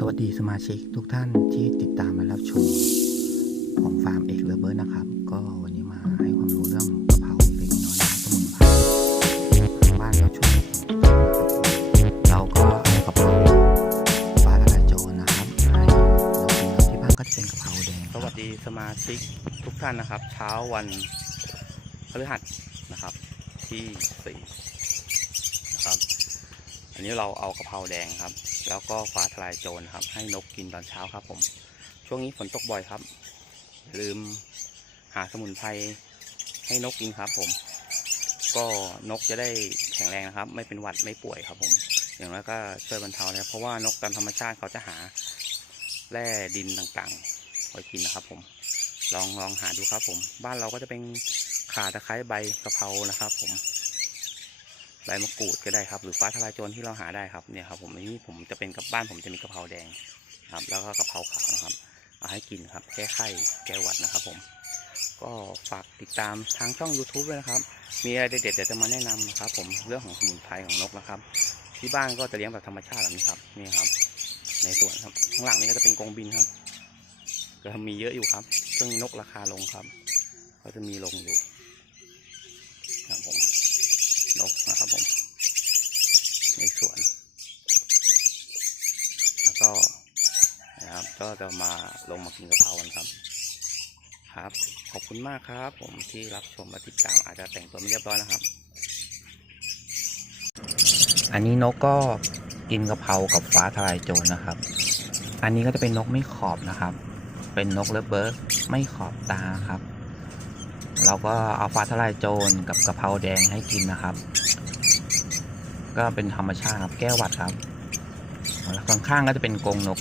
สวัสดีสมาชิกทุกท่านที่ติดตามและรับชมของฟาร์มเอกเลเบิร์นะครับ ก็วันนี้มาให้ความรู้เรื่องกะเพราเล็กน้อยนะครับสมุนไพรทางบ้านเราช่วยเราก็เอากะเพราปลาทะโจนะครับให้เรากินครับที่บ้านก็จะเป็นกะเพราแดงสวัสดีสมาชิกทุกท่านนะครับ เช้าวันพฤหัสนะครับที่สี่ อันนี้เราเอากะเพราแดงครับ แล้วก็ฟ้าทลายโจรครับ ให้นกกินตอนเช้าครับผม ช่วงนี้ฝนตกบ่อยครับ ลืมหาสมุนไพรให้นกกินครับผม ก็นกจะได้แข็งแรงนะครับ ไม่เป็นหวัดไม่ป่วยครับผม อย่างน้อยก็ช่วยบรรเทานะครับเพราะว่านกตามธรรมชาติเขาจะหาแร่ดินต่างๆไว้กินนะครับ ผม ลองลองหาดูครับผม บ้านเราก็จะเป็นข่าตะไคร้ใบกะเพรานะครับ ผม ใบมะกรูดก็ได้ครับ หรือฟ้าทลายโจรที่เราหาได้ครับเนี่ยครับผมอันนี้ผมจะเป็นกับบ้านผมจะมีกะเพราแดงครับ แล้วก็กะเพราขาวนะครับ เอาให้กินครับแก้ไข้แก้หวัดนะครับ ผม ก็ฝากติดตามทางช่อง YouTube ด้วยนะครับ มีอะไรเด็ดๆเดี๋ยวจะมาแนะนำนะครับ ผมเรื่องของสมุนไพรของนกนะครับ ที่บ้านก็จะเลี้ยงแบบธรรมชาติแบบนี้ครับนี่ครับ ในสวนครับข้างหลังนี้ก็จะเป็นกรงบินครับก็มีเยอะอยู่ครับช่วงนี้นกราคาลงครับ ก็จะมีลงอยู่ นกนะครับผม ในสวน แล้วก็นะครับก็จะมาลงมากินกะเพรากันครับ ครับ ขอบคุณมากครับ ผมที่รับชมและติดตามอาจจะแต่งตัวไม่เรียบร้อยนะครับ อันนี้นกก็กินกะเพรากับฟ้าทลายโจรนะครับ อันนี้ก็จะเป็นนกไม่ขอบนะครับ เป็นนกเลฟเบิร์ดไม่ขอบตาครับ เราก็เอาฟ้าทลายโจรกับกะเพราแดงให้กินนะครับ ก็เป็นธรรมชาติครับแก้หวัดครับแล้วข้างๆก็จะเป็นกรงนก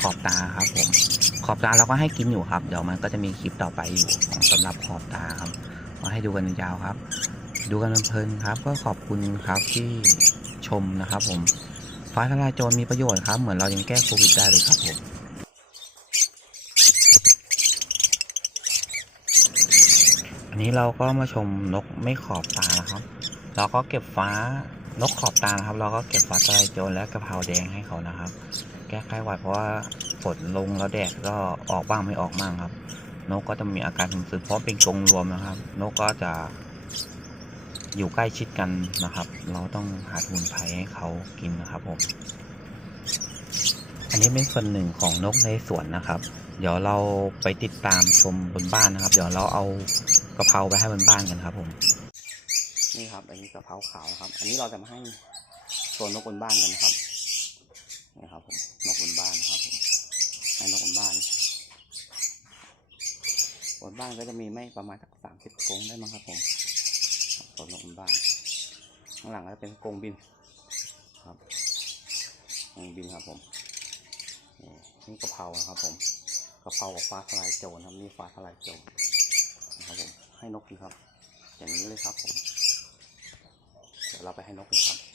ขอบตาครับ ผม ขอบตาเราก็ให้กินอยู่ครับ เดี๋ยวมันก็จะมีคลิปต่อไปอยู่ของสำหรับขอบตาครับมาให้ดูกันยาวๆครับ ดูกันเพลินครับ ก็ขอบคุณครับที่ชมนะครับ ผมฟ้าทลายโจรมีประโยชน์ครับ เหมือนเรายังแก้โควิดได้เลยครับผม นนี้เราก็มาชมนกไม่ขอบตานะครับ เราก็เก็บฟ้านกขอบตานะครับ เราก็เก็บฟ้าทลายโจรและกระเพราแดงให้เขานะครับ แก้ไขหวัดเพราะว่าฝนลงแล้วแดดก็ออกบ้างไม่ออกบ้างครับ นกก็จะมีอาการซึมๆเพราะเป็นกรงรวมนะครับ นกก็จะอยู่ใกล้ชิดกันนะครับ เราต้องหาสมุนไพรให้เขากินนะครับผม อันนี้เป็นส่วนหนึ่งของนกในสวนนะครับ เดี๋ยวเราไปติดตามชมบนบ้านนะครับ เดี๋ยวเราเอา กระเพราไปให้บนบ้านกันครับ ผม นี่ครับ อันนี้กะเพราขาวนะครับ อันนี้เราจะมาให้โซนนกบนบ้านกันนะครับนี่ครับผมนกบนบ้านครับผมให้นกบนบ้านบนบ้านก็จะมีไม่ประมาณสักสามสิบกรงได้มั้งครับ ผมโซนนกบนบ้านข้างหลังก็จะเป็นกรงบินครับกรงบินครับ ผมนี่นี่กะเพรานะครับ ผมกะเพรากับฟ้าทลายโจรครับนี่ฟ้าทลายโจรนะครับผม ให้นกกินครับ อย่างนี้เลยครับผม เดี๋ยวเราไปให้นกกินครับ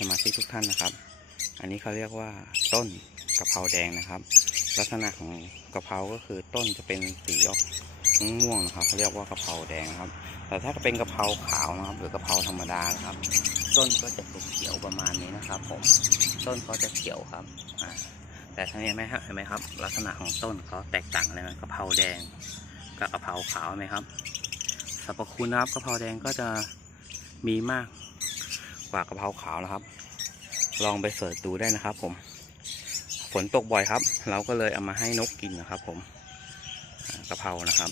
สมาชิกทุกท่านนะครับ อันนี้เขาเรียกว่าต้นกะเพราแดงนะครับ ลักษณะของกะเพราก็คือต้นจะเป็นสีออกม่วงนะครับเขาเรียกว่ากะเพราแดงครับ แต่ถ้าเป็นกะเพราขาวนะครับ หรือกะเพราธรรมดานะครับ ต้นก็จะเขียวประมาณนี้นะครับ ผมต้นเขาจะเขียวครับอ่าแต่ท่านเห็นไหมฮะเห็นไหมครับ ลักษณะของต้นเขาแตกต่างเลยนะกะเพราแดงกับกะเพราขาวไหมครับสรรพคุณนะครับกะเพราแดงก็จะมีมาก กว่ากะเพราขาวนะครับ ลองไปเสิร์ชดูได้นะครับ ผม ฝนตกบ่อยครับ เราก็เลยเอามาให้นกกินนะครับ ผมกระเพรานะครับ